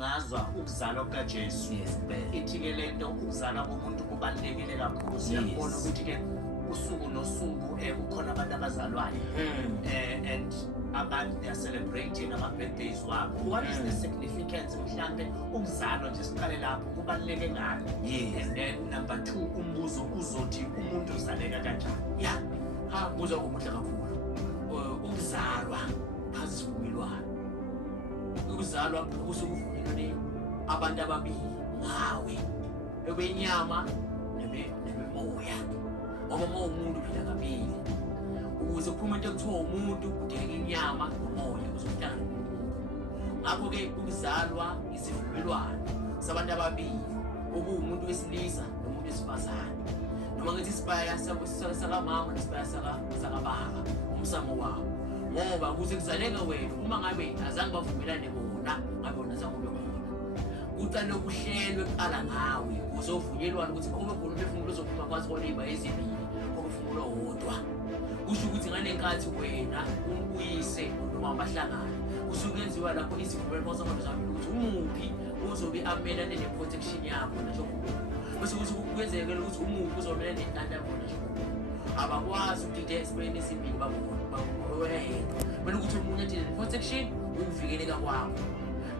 ngazwa ukuzalwa kukaJesu. Ithi-ke lento ukuzalwa komuntu kubalulekile kakhulu. Siyabona ukuthi-ke usuku nosuku kukhona abantu abazalwayo. And abantu they are celebrating ama-birthdays wabo. What is the significance mhlambe ukuzalwa nje siqale lapho kubaluleke ngani? And then number 2 umbuzo uzothi umuntu uzaleka kanjani? Buza ngomuhle kakhulu. Ukuzalwa phakathi sivumelwano. Ukuzalwa kusukuvumelane abantu ababili ngawe. Ebenyama nebemoya. Ngoba umuntu phila kabili. Ukuze kuphume into ekuthiwa umuntu kudinga inyama nomoya uzohlala nomuntu. Ngakho-ke ukuzalwa isivumelwano sabantu ababili. Umuntu wesilisa nomuntu wesifazane. Noma ngithi isibaya sakamama nesibaya sakababa umsamo wabo. Ngoba kuze kuzaleke wena uma ngabe azange bavumelane bona ngabe wona azange ube khona. Uqale ukuhlelwe kuqala ngawe uzovunyelwana ukuthi kube khona umphefumulo ozophuma kwazi kwaleba ezibili okufunula wodwa. Kusho ukuthi ngale nkathi wena uyise noma bahlangana kusukenziwa lapho isivumelwano sabantu zabili ukuthi umuphi uzobe amelane ne-protection yakho nasho bese kuyenzeka ukuthi umuphi uzomela nentanda yakho nasho abakwazi ukuthi explain isibili babona wena ukuthi umuntu athile ne-protection ukuvikeleka kwakho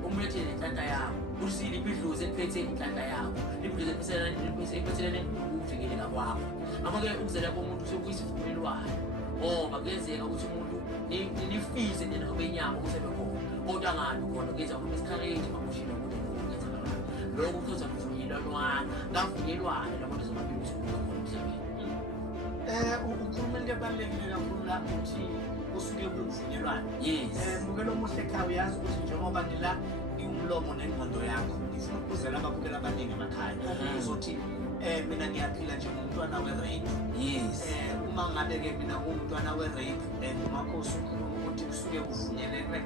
umuntu athile nentanda yakho usile ibidlozi eliphethe inhlanda yakho ibidlozi eliphethelene ukuvikeleka kwakho. Ngakho-ke ukuzalwa komuntu sekuyisivumelwano ngoba kuyenzeka ukuthi umuntu nifize nina benyama kusebekhona kodwa ngabi khona kuyenzeka ukuthi isikhareji makushilo umuntu lokhu lokhu kuzoza kuvunyelwana ngavunyelwana labantu zomabili ukuthi kube khona emhlabeni. Ukhuluma into ebalulekile kakhulu lapho ukuthi kusuke kuvunyelwana. Mbukelo omuhle ekhaya uyazi ukuthi njengoba nila umlomo nengqondo yakho ngifuna ukuzela ababukela abaningi emakhaya uzothi mina ngiyaphila njengomntwana we-rape. Uma ngabe-ke mina ngumntwana we-rape and umakhosi ukhuluma ukuthi kusuke kuvunyelene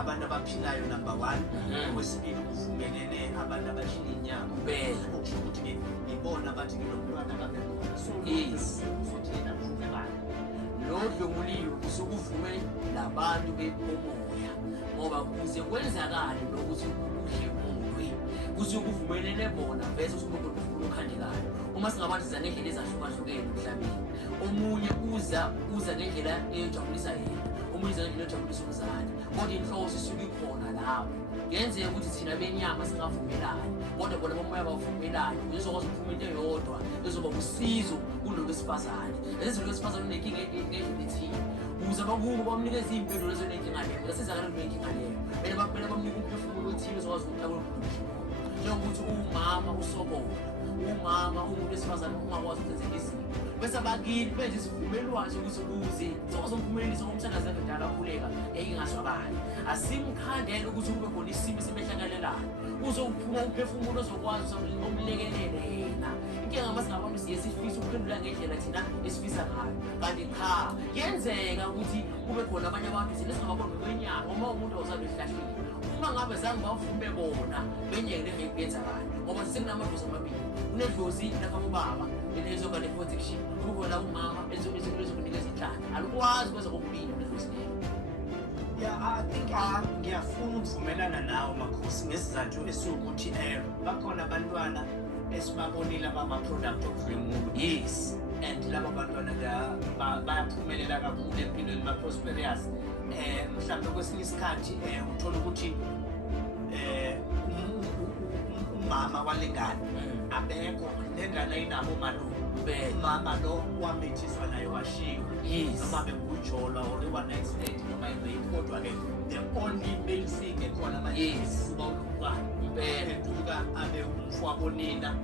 abantu abaphilayo number 1. Okwesibili kuvumelene abantu abashila inyama. Okusho ukuthi-ke ibona abathi lo mntwana kabekhona. So uzothi yena kuvumelane. Lodlo muliwe kusukuvume labantu bemoya ngoba kuze kwenzakale lokuthi kuhle umuntu kusukuvumelene bona bese usumuntu ukhandekayo. Uma singabantu zangendlela ezahlukahlukene emhlabeni omunye uza ngendlela ejabulisa yena omunye uza ngendlela ejabulisa umzali kodwa inhloso isuke ikhona lapho. Kuyenzeka ukuthi thina benyama singavumelani kodwa bona bomoya bavumelani uzokwazi ukuphuma into eyodwa ezoba usizo kulo wesifazane. Lezi wesifazane unenkinga ethile uze bakubo bamnikeza impilo lezo nenkinga leyo yasizakala nenkinga leyo bela bamnika umphefumulo othile uzokwazi ukuhlala njengokuthi umama usobola umama umuntu wesifazane ungakwazi ukwenza izinto bese abakini benze isivumelwano sokuthi ukuze sokuzomphumelelisa ngomsakazi wakhe dala akhuleka eyingaswabani asimkhandela ukuthi kube khona isimo simehlakalelayo uzophuma umphefumulo ozokwazi umlekelele yena. Inkinga masingabantu siye sifisa ukuphendula ngendlela thina esifisa ngayo kanti cha kuyenzeka ukuthi kube khona abanye abantu thina singababona ngokwenyanga uma umuntu awuzabe ehlahlile uma ngabe zange bavume bona benyeke ngekuyenzakala ngoba sekunamadlozi amabili kunedlozi lakababa elezoba ne-protection kukhona umama ezokunikeza inhlanja alukwazi kweza kokubili nedlozi leyo. I think ngiyafuna ukuvumelana nawe Makhosi ngesizathu esukuthi bakhona abantwana esibabonile abama-product of removal. And laba bantwana bayaphumelela kakhulu empilweni ba-prosperous. Mhlawumbe kwesinye isikhathi uthola ukuthi umama walengane abekho lengane ayinabo malume. Umama lo wamithiswa naye washiwa noma bekujolwa or iwa-accident noma i-rape kodwa-ke the only male thing ekhona manje uba ulumkani enduka abe umfowabonina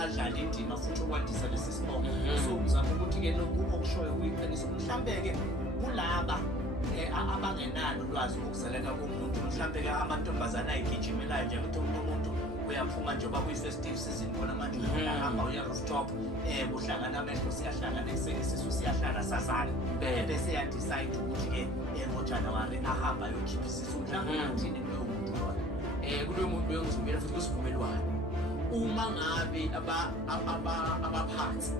adlala indima futhi okwandisa lesi sibongo. So ngizama ukuthi-ke lokhu okushoyo kuyiqiniso mhlawumbe-ke kulaba abangenalo ulwazi ngokuzaleka komuntu mhlawumbe-ke amantombazane ayigijimelayo nje ukuthi umuntu uyaphuma njengoba kuyi-festive season khona manje uhamba uya rooftop kuhlangana amehlo siyahlangana ekuseni isisu siyahlala sazana bese yadecide ukuthi-ke ngoJanuwari ahamba ayokhipha isisu mhlawumbe uthini kuloyo muntu loyo. Kuloyo muntu loyo ngizovela futhi kusivumelwano uma ngabe abaphansi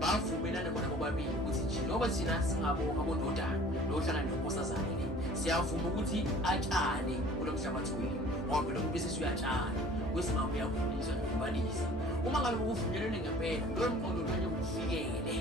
bavumelana bona bobabili ukuthi nje njengoba thina singabonga abondodana lohlangana nenkosazane le siyavuma ukuthi atshale kulo mhlabathi wethu ngoba phela umuntu bese uyatshala kwesimama uyakhuliswa nokubalisa uma ngabe ukuvunyelene ngempela lo mqondo manje ufikele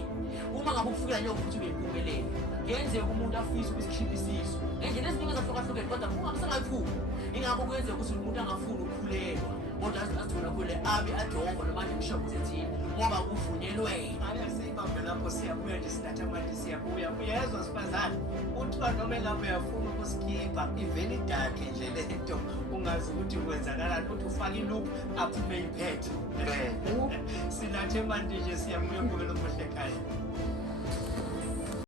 uma ngabe ufikela nje ukuthi uyimpumelelo ngenzeka umuntu afisa ukusikhiphisisa ngendlela eziningi ezahlukahlukene kodwa kungasengayiphumi ingakho kuyenzeka ukuthi umuntu angafuni ukukhulelwa kodwa azithola kule abe ajongo nomanje umshobo zethini ngoba kuvunyelwe Ayaseyibambe lapho siyabuya nje sinatha manje siyabuya uyezwa sifazane uthiwa noma engabe uyafuna ukusikhipha iveni idakhe nje lento ungazi ukuthi kwenzakalani ukuthi ufake iloop aphume iphethe sinathe manje nje siyabuya kubelo muhle ekhaya